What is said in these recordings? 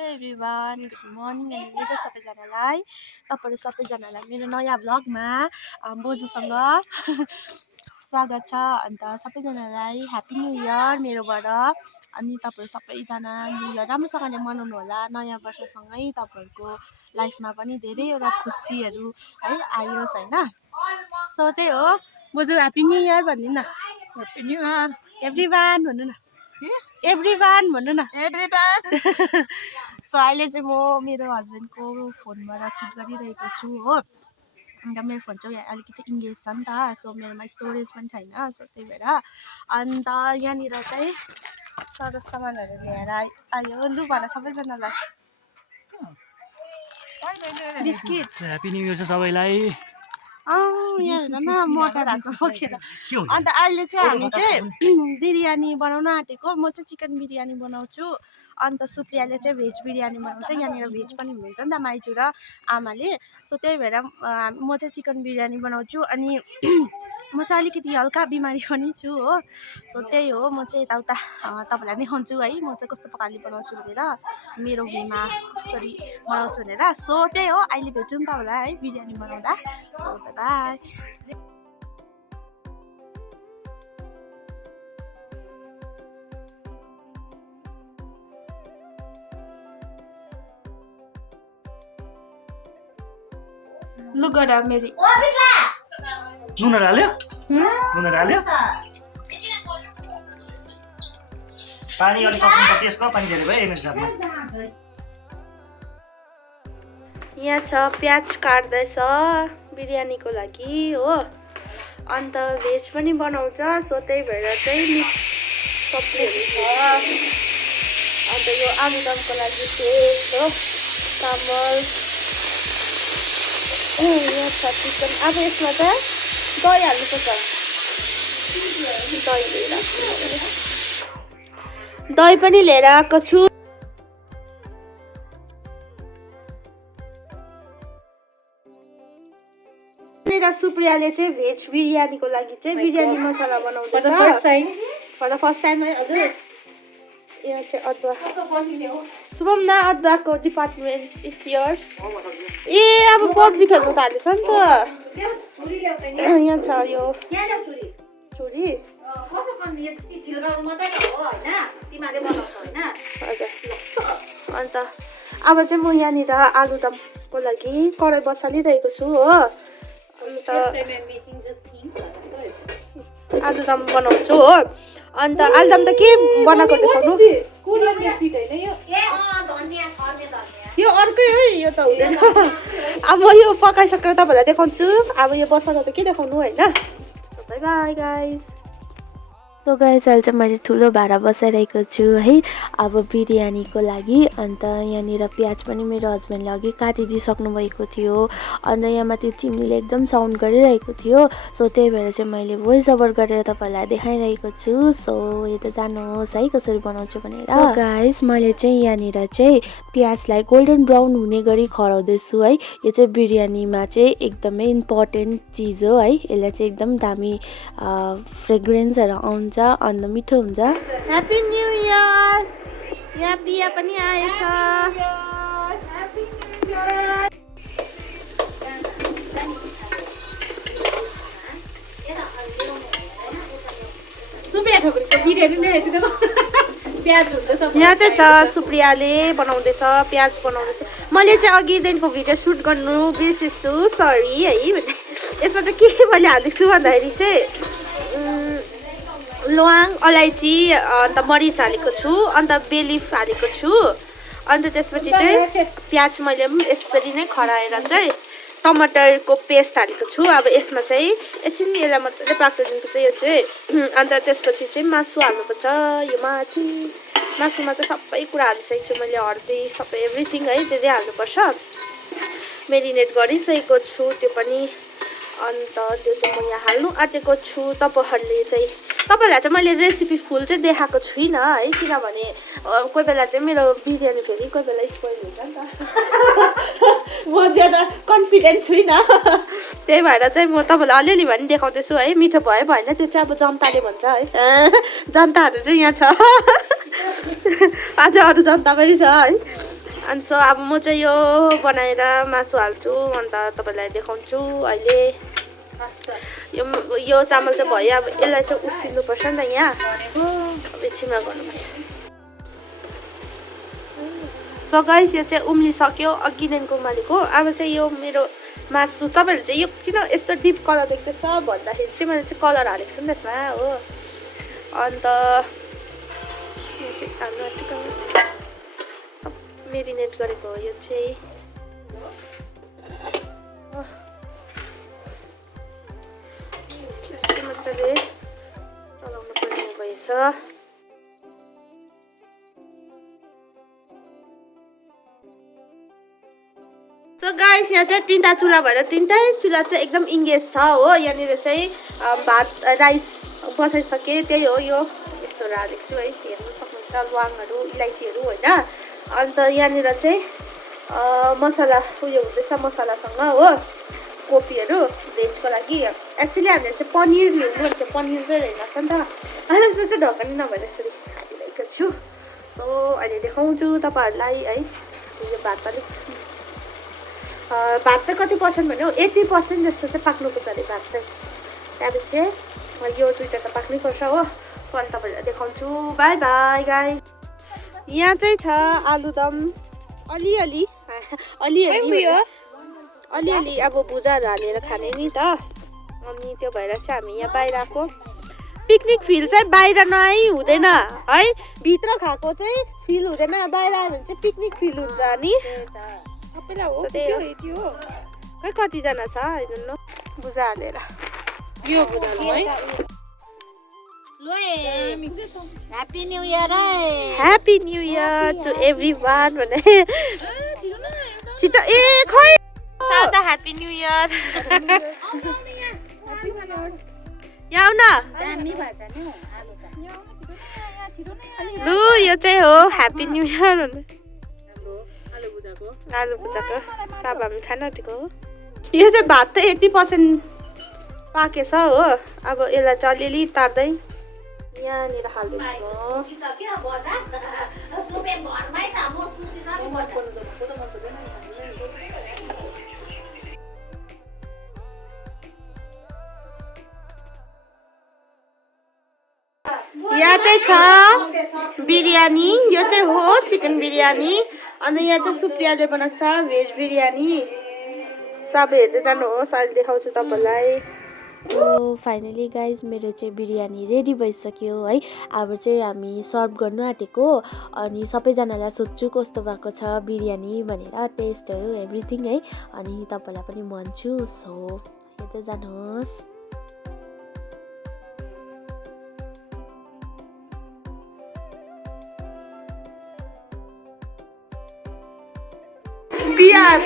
Hello everyone, good morning अनि मेरो सबैजनालाई तपाईहरु सबैजनालाई मेरो नयाँ भ्लगमा बोजूसँग स्वागत छ। अन्त सबैजनालाई ह्यापी न्यू इयर मेरोबाट। अनि तपाईहरु सबैजना न्यू इयर राम्रोसँगले मनाउनु होला। नयाँ वर्षसँगै तपाईहरुको लाइफमा पनि धेरैवटा खुसीहरू है आयोस् हैन। सो त्यही हो बोजू, ह्यापी न्यू इयर भन्नु न। ह्यापी न्यू इयर एभ्रिवान भन्नु न। एभ्रिवान भन्नु न। एभ्रिवान। सो अहिले चाहिँ म मेरो हस्बेन्डको फोनबाट सुट गरिरहेको छु हो। अन्त मेरो फोन चाहिँ अलिकति इङ्गेज छ नि त, सो मेरोमा स्टोरेज पनि छैन, सो त्यही भएर। अन्त यहाँनिर चाहिँ सरस सामानहरू लिएर आयो। लु भन सबैजनालाई बिस्किट। ह्यापी न्यू इयर छ सबैलाई। यहाँ हेर न मटर हातमा बोकेर। अन्त अहिले चाहिँ हामी चाहिँ बिरयानी बनाउन आँटेको। म चाहिँ चिकन बिरयानी बनाउँछु, अन्त सुप्रियाले चाहिँ भेज बिरयानी बनाउँछ। यहाँनिर भेज पनि हुनुहुन्छ नि त माइजू र आमाले, सो त्यही भएर म चाहिँ चिकन बिरयानी बनाउँछु। अनि म चाहिँ अलिकति हल्का बिमारी पनि छु हो। सो त्यही हो, म चाहिँ यताउता तपाईँलाई देखाउँछु है म चाहिँ कस्तो प्रकारले बनाउँछु भनेर, मेरो भुइँमा कसरी बनाउँछु भनेर। सो त्यही हो, अहिले भेट्छौँ तपाईँलाई है बिरयानी बनाउँदा। So by. Look at our Mary. नुन हाल्यो? नुन हाल्यो? पानी अलिक कम्ती त्यसको पानी धेरै भयो मेरो हिसाबमा। यहाँ छ प्याज काट्दैछ बिरयानीको लागि हो। अन्त भेज पनि बनाउँछ, सो त्यही भएर चाहिँ सब्जीहरू छ। अन्त यो आलुदमको लागि भेज हो, चामल। यहाँ छ चिकन। अब यसमा चाहिँ दही हाल्नुपर्छ। दही पनि लिएर आएको छु। सुप्रियाले चाहिँ भेज बिरयानीको लागि चाहिँ बिरयानी मसला बनाउँदैछ फर द फर्स्ट टाइम है हजुर। यहाँ चाहिँ अदुवा शुभम न, अदुवाको डिपार्टमेन्ट इट्स योर्स। ए अब पब्जी खेल्नु थालेछ नि त। यहाँ छ यो छुरी। अन्त अब चाहिँ म यहाँनिर आलुदमको लागि कराई बसालिरहेको छु हो। आलुदम बनाउँछु हो। अन्त आलुदम त के बनाएको देखाउनु? यो अर्कै है, यो त हुँदैन। अब म यो पकाइसकेर तपाईँलाई देखाउँछु। अब यो बसाएको त के देखाउनु होइन। By by guys. So guys अहिले चाहिँ मैले ठुलो भाँडा बसाइरहेको छु है अब बिरयानीको लागि। अन्त यहाँनिर प्याज पनि मेरो हस्बेन्डले अघि काटिदिइसक्नु भएको थियो। अन्त यहाँ माथि चिम्नीले एकदम साउन्ड गरिरहेको थियो, सो त्यही भएर चाहिँ मैले भोइस ओभर गरेर तपाईँलाई देखाइरहेको छु। सो यता जानुहोस् है कसरी बनाउँछु भनेर। सो गाइस मैले चाहिँ यहाँनिर चाहिँ प्याजलाई गोल्डन ब्राउन हुने गरी खराउँदैछु है। यो चाहिँ बिरयानीमा चाहिँ एकदमै इम्पोर्टेन्ट चिज हो है। यसलाई चाहिँ एकदम दामी फ्रेग्रेन्सहरू आउँछ, अन्त मिठो हुन्छ। Happy new year. यहाँ बिया पनि आएछ। यहाँ चाहिँ छ सुप्रियाले बनाउँदैछ, प्याज बनाउँदैछ। मैले चाहिँ अघिदेखिको भिडियो सुट गर्नु बिर्सेछु, सरी है। यसमा चाहिँ के मैले हालेको छु भन्दाखेरि चाहिँ ल्वाङ, अलैँची, अन्त मरिच हालेको छु, अन्त बेलिफ हालेको छु। अन्त त्यसपछि चाहिँ प्याज मैले पनि यसरी नै खराएर चाहिँ टमाटरको पेस्ट हालेको छु। अब यसमा चाहिँ एकछिन यसलाई मजाले पाक्दिनुको चाहिँ यो चाहिँ। अन्त त्यसपछि चाहिँ मासु हाल्नुपर्छ। यो मासुमा चाहिँ सबै कुरा हालिसकेको छु मैले, हर्दी सबै एभ्रिथिङ है त्यो चाहिँ हाल्नुपर्छ। मेरिनेट गरिसकेको छु त्यो पनि। अन्त त्यो चाहिँ म यहाँ हाल्नु आँटेको छु। तपाईँहरूलाई चाहिँ मैले रेसिपी फुल चाहिँ देखाएको छुइनँ है, किनभने कोही बेला चाहिँ मेरो बिरयानी फेरि कोही बेला स्पोइल हुन्छ नि त। म ज्यादा कन्फिडेन्ट छुइनँ, त्यही भएर चाहिँ म तपाईँलाई अलिअलि भए पनि देखाउँदैछु है। मिठो भयो भएन त्यो चाहिँ अब जनताले भन्छ है। जनताहरू चाहिँ यहाँ छ। आज अरू जनता पनि छ है। अनि सो अब म चाहिँ यो बनाएर मासु हाल्छु अन्त तपाईँलाई देखाउँछु अहिले यो चामल चाहिँ भयो अब यसलाई चाहिँ उसिन्नुपर्छ नि त यहाँ अब एकछिनमा गर्नुपर्छ सो गाइस यो चाहिँ उम्लिसक्यो अघिदेखिको उमालेको अब चाहिँ यो मेरो मासु तपाईँहरूले चाहिँ यो किन यस्तो डिप कलर देख्दैछ भन्दाखेरि चाहिँ मैले चाहिँ कलर हालेको छु नि त्यसमा हो अन्त यो चाहिँ हाल्नु सब मेरिनेट गरेको हो यो चाहिँ मजाले चलाउनु पर्ने भएछ सो गाइस यहाँ चाहिँ 3टा चुल्हा भएर 3टै चुल्हा चाहिँ एकदम इङ्गेज छ हो यहाँनिर चाहिँ भात राइस बसाइसकेँ त्यही हो यो यस्तो हालेको छु है हेर्नु सक्नुहुन्छ ल्वाङहरू इलाइचीहरू होइन अन्त यहाँनिर चाहिँ मसला उयो हुँदैछ मसलासँग हो कोपीहरू भेजको लागि एक्चुअली हामीले चाहिँ पनिर ल्याउनु भनेको पनिर चाहिँ रहेछ नि त अनि त्यसमा चाहिँ ढकनी नभएर यसरी खाइदिरहेको छु सो अहिले देखाउँछु तपाईँहरूलाई है यो भात अलिक भात चाहिँ कति पर्सेन्ट भन्यो 80% जस्तो चाहिँ पाक्नुपर्छ अरे भात चाहिँ त्यहाँपछि चाहिँ यो 2टा त पाक्नै पर्छ हो अनि तपाईँहरूलाई देखाउँछु बाई बाई गाई यहाँ चाहिँ छ आलुदम अलिअलि अलिअलि अब भुजाहरू हालेर खाने नि त अनि त्यो भएर चाहिँ हामी यहाँ बाहिर आएको पिकनिक फिल चाहिँ बाहिर नै हुँदैन है भित्र खाएको चाहिँ फिल हुँदैन बाहिर आयो भने चाहिँ पिकनिक फिल हुन्छ नि खै कतिजना छ हेर्नु भुजा हालेर यो बुझालु है happy new year happy new year to everyone भने छिटो ए खै त ह्यापी न्यू इयर यहाँ आउ न लु यो चाहिँ हो ह्यापी न्यू इयर आलु भुजाको साब हामी खान आँटेको हो यो चाहिँ भात त 80% पाकेछ हो अब यसलाई चाहिँ अलिअलि तार्दै यहाँनिर हाल्दैछु यहाँ चाहिँ छ बिरयानी यो चाहिँ हो चिकन बिरयानी अनि यहाँ चाहिँ सुप्रियाले बनाएको छ भेज बिरयानी सबै हेर्दै जानुहोस् अहिले देखाउँछु तपाईँलाई सो फाइनली गाइज मेरो चाहिँ बिरयानी रेडी भइसक्यो है अब चाहिँ हामी सर्भ गर्नु आँटेको अनि सबैजनालाई सोध्छु कस्तो भएको छ बिरयानी भनेर टेस्टहरू एभ्रिथिङ है अनि तपाईँलाई पनि भन्छु सो हेर्दै जानुहोस्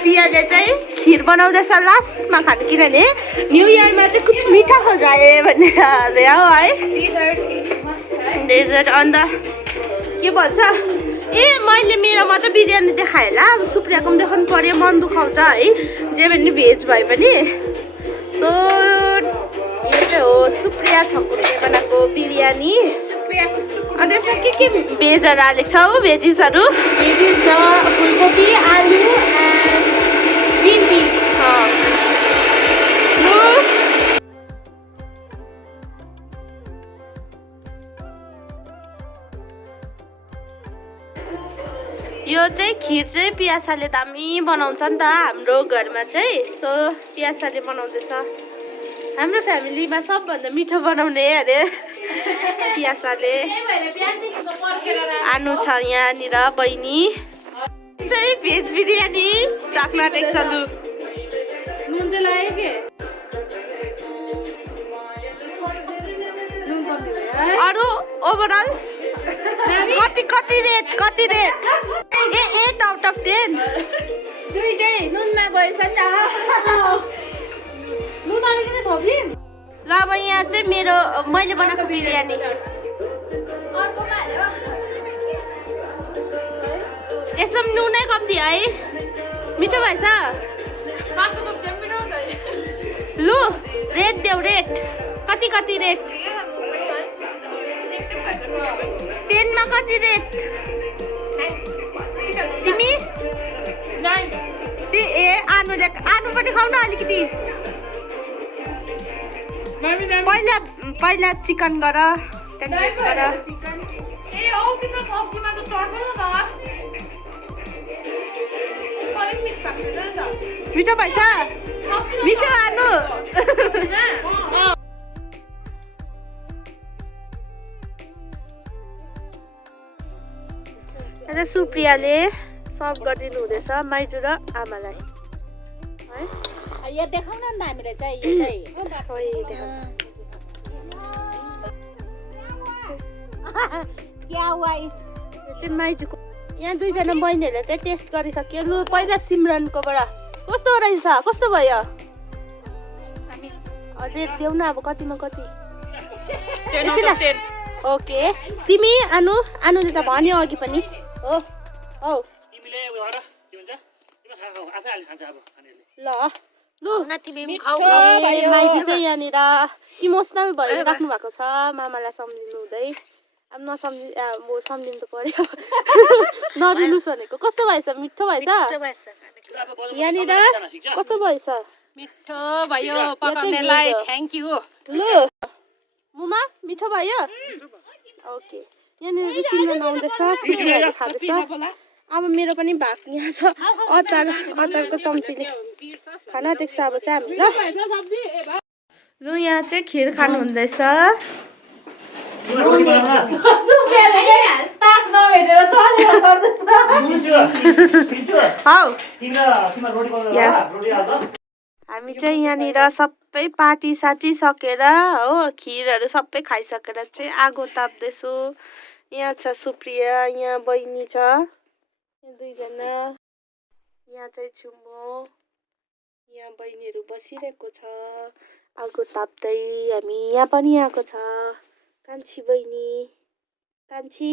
पियाले चाहिँ खिर बनाउँदैछ लास्टमा खानु किनभने न्यु इयरमा चाहिँ कुछ मिठा हो जाए भनेर ल्याऊ है डेजर्ट अन्त के भन्छ ए मैले मेरो मात्रै बिरयानी देखाएँ होला अब सुप्रियाको पनि देखाउनु पर्यो मन दुखाउँछ है जे पनि भेज भए पनि सो यो चाहिँ हो सुप्रिया छकुरीले बनाएको बिरयानी अन्त यसमा के भेजहरू हालेको छ हो भेजिसहरू भेजिस छ फुलकोपी आलु एन्ड ग्रिन पिस यो चाहिँ खिर चाहिँ पियासाले दामी बनाउँछ नि त हाम्रो घरमा चाहिँ सो पियासाले बनाउँदैछ हाम्रो फ्यामिलीमा सबभन्दा मिठो बनाउने अरे पियासाले आनु छ यहाँनिर बहिनी चाहिँ भेज बिरयानी चाख्न आँटेको छ लु नुन चाहिँ लाग्यो के अरू ओभरअल कति रेट ए 8 आउट अफ 10 दुई चाहिँ नुनमा गएछ नि त नुन अलिकति थपिदिउँ ल अब यहाँ चाहिँ मेरो मैले बनाएको बिरयानी यसमा पनि नुनै कम्ती है मिठो भएछ लु रेट देऊ रेट कति रेट 10 मा कति रेट तिमी आनुले आनु पनि खाऊ न अलिकति पहिला चिकन गर त्यहाँदेखि गर ए औ तिम्रो सब्जीमा त चढ्दैन त कलेज मिक्स भएको छैन मिठो भएछ मिठो आनु अनि सुप्रियाले सर्भ गरिदिनु हुँदैछ माइजू र आमालाई है यो देखाउन नि त हामीले चाहिँ यो चाहिँ क्या हुआ इस यो चाहिँ माइजूको यहाँ दुईजना बहिनीहरूले चाहिँ टेस्ट गरिसक्यो लु पहिला सिमरनकोबाट कस्तो रहेछ कस्तो भयो रेट देऊ न अब कतिमा कति ओके तिमी आनुले त भन्यो अघि पनि हो हौ तिमीले उयो गर के भन्छ तिमी आफै खान्छ अब खानेले ल लु खाऊ माइजू चाहिँ यहाँनिर इमोसनल भइराख्नु भएको छ मामालाई सम्झिनु हुँदै अब सम्झिनु त पर्यो नरिनुहोस् भनेको कस्तो भएछ मिठो भएछ यहाँनिर कस्तो भएछ मिठो भयो पकाउनेलाई थ्याङ्क यू लु मुमा मिठो भयो ओके यहाँनिर चाहिँ सिमरन आउँदैछ सुप्रियाले खाँदैछ अब मेरो पनि भाग यहाँ छ अचारको चम्चीले खाना टेक्छ अब चाहिँ हामी ल यहाँ चाहिँ खिर खानु हुँदैछ रोटी बनाउन हामी चाहिँ यहाँनिर सबै पार्टी साटी सकेर हो खिरहरू सबै खाइसकेर चाहिँ आगो ताप्दैछु यहाँ छ सुप्रिया यहाँ बहिनी छ दुईजना यहाँ चाहिँ छु म यहाँ बहिनीहरू बसिरहेको छ आगो ताप्दै हामी यहाँ पनि आएको छ कान्छी बहिनी कान्छी